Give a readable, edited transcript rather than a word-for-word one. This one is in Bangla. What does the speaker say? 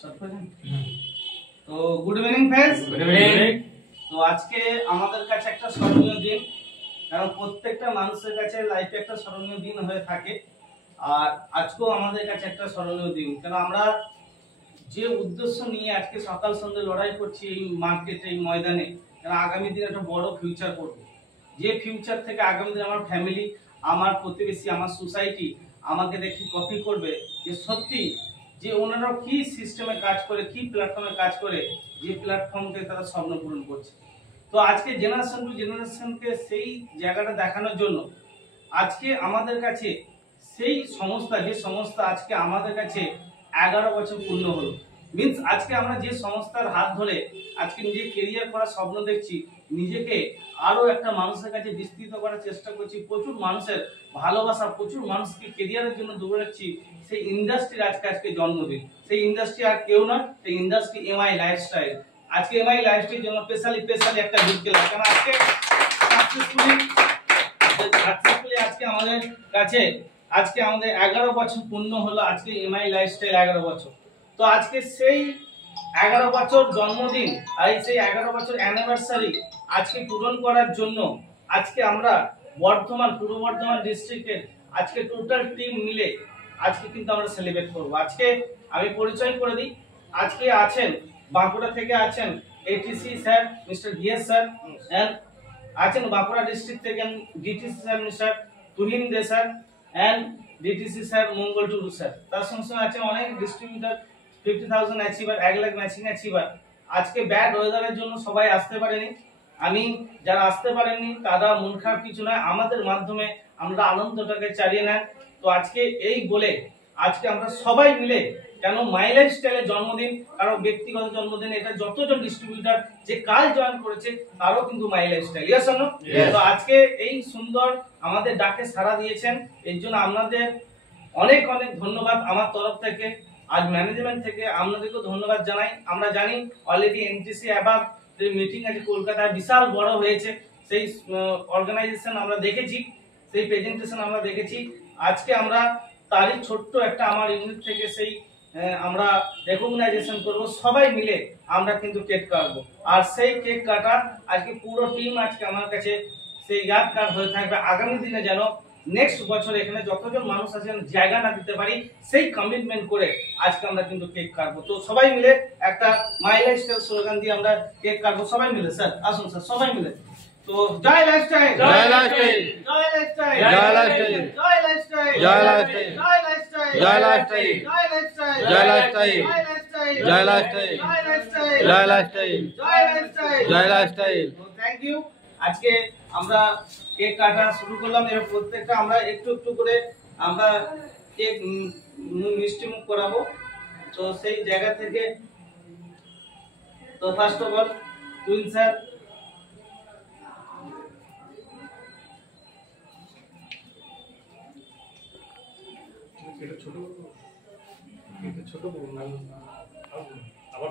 তো good evening friends. Good evening. তো আজকে আমাদের কাছে একটা স্মরণীয় দিন, কারণ প্রত্যেকটা মানুষের কাছে লাইফে একটা স্মরণীয় দিন হয়ে থাকে। আর আজকেও আমাদের কাছে একটা স্মরণীয় দিন, কারণ আমরা যে উদ্দেশ্য নিয়ে আজকে সকাল সন্ধ্যে লড়াই করছি এই মার্কেটে, এই ময়দানে, কারণ আগামী দিনে একটা বড় ফিউচার করব। যে ফিউচার থেকে আগামী দিনে আমার ফ্যামিলি, আমার প্রতিবেশী, আমার সোসাইটি আমাকে দেখি কপি করবে, যে সত্যি যে ওনারা কি সিস্টেমে কাজ করে, কি প্ল্যাটফর্মে কাজ করে, যে প্ল্যাটফর্মকে তারা স্বপ্ন পূরণ করছে। তো আজকে জেনারেশন টু জেনারেশনকে সেই জায়গাটা দেখানোর জন্য আজকে আমাদের কাছে সেই সংস্থা, যে সংস্থা আজকে আমাদের কাছে 11 বছর পূর্ণ হলো। মিন্স আজকে আমরা যে সংস্থার হাত ধরে আজকে নিজে কেরিয়ার করার স্বপ্ন দেখছি, নিজেকে আরো একটা মানুষের কাছে বিস্তৃত করার চেষ্টা করছি, প্রচুর মানুষের ভালোবাসা, প্রচুর মানুষকে কেরিয়ারের জন্য দৌড়াচ্ছি, সেই ইন্ডাস্ট্রির আজকে জন্মদিন। সেই ইন্ডাস্ট্রি আর কেউ না, সেই ইন্ডাস্ট্রি এমআই লাইফস্টাইল। আজকে এমআই লাইফস্টাইল জন্য স্পেশালি একটা গিফট দিলাম, কারণ আজকে সাকসেসফুলি আজকে আমাদের কাছে আজকে আমাদের 11 বছর পূর্ণ হলো। আজকে এমআই লাইফস্টাইল 11 বছর। তো আজকে সেই 11 বছর জন্মদিন আর সেই 11 বছর অ্যানিভার্সারি আজকে পূরণ করার জন্য আজকে আমরা পূর্ব বর্ধমান ডিস্ট্রিক্টের আজকে টোটাল টিম মিলে আজকে কিন্তু আমরা সেলিব্রেট করব। আজকে আমি পরিচয় করে দিই, আজকে আছেন বাঁকুড়া থেকে আছেন ATC sir mister VS sir, and আছেন বাঁকুড়া ডিস্ট্রিক্ট থেকে DTC sir mister Tuhin De sir, and DTC sir Mangal Tudu sir. তার সঙ্গে সঙ্গে আছেন অনেক distributor, 50,000 achiever, 1 lakh matching achiever. আজকে ব্যাড ওয়েদারের জন্য সবাই আসতে পারেনি। আমি যারা আসতে পারেননি তারা মন খারাপ কিছু নয়, আমাদের মাধ্যমে আমরা আনন্দটাকে চালিয়ে নেন। তো আজকে এই বলে আজকে আমরা সবাই মিলে, কেন মাই লাইফস্টাইলের জন্মদিন, কারো ব্যক্তিগত জন্মদিন, এটা যতজন ডিস্ট্রিবিউটর যে কাল জয়েন করেছে তারও কিন্তু my lifestyle. Yes or no? তো আজকে এই সুন্দর আমাদের ডাকে সাড়া দিয়েছেন, এর জন্য আপনাদের অনেক অনেক ধন্যবাদ আমার তরফ থেকে। আজ ম্যানেজমেন্ট থেকে আপনাদেরকে ধন্যবাদ জানাই। আমরা জানি অলরেডি এনটিসি অ্যাবাব যে মিটিং আছে কলকাতায় বিশাল বড় হয়েছে, সেই অর্গানাইজেশন আমরা দেখেছি, সেই প্রেজেন্টেশন আমরা দেখেছি। আজকে আমরা তারই ছোট্ট একটা আমার ইউনিট থেকে সেই আমরা রেকগনাইজেশন করব, সবাই মিলে আমরা কিন্তু কেক কাটবো। আর সেই কেক কাটা আজকে পুরো টিম আজকে আমার কাছে সেই ইয়াদগার হয়ে থাকবে। আগামী দিনে যেন নেক্সট বছর এখানে যতজন মানুষ আছেন জায়গা না দিতে পারি, সেই কমিটমেন্ট করে আজকে আমরা কিন্তু কেক কাটবো। তো সবাই মিলে একটা মাই লাইফস্টাইল স্লোগান দিয়ে আমরা কেক কাটবো সবাই মিলে। স্যার আসুন স্যার, সবাই মিলে। তো জয় লাইফস্টাইল, জয় লাইফস্টাইল, জয় লাইফস্টাইল, জয় লাইফস্টাইল, জয় লাইফস্টাইল, জয় লাইফস্টাইল, জয় লাইফস্টাইল, জয় লাইফস্টাইল, জয় লাইফস্টাইল, জয় লাইফস্টাইল, জয় লাইফস্টাইল, জয় লাইফস্টাইল, জয় লাইফস্টাইল, জয় লাইফস্টাইল, জয় লাইফস্টাইল, জয় লাইফস্টাইল। Thank you. আজকে আমরা কেক কাটা শুরু করলাম, এবার প্রত্যেকটা আমরা একটু একটু করে আমরা কেক মিষ্টি মুখ করাবো। তো সেই জায়গা থেকে তো first of all twin sir, এটা ছোট ছোট আবার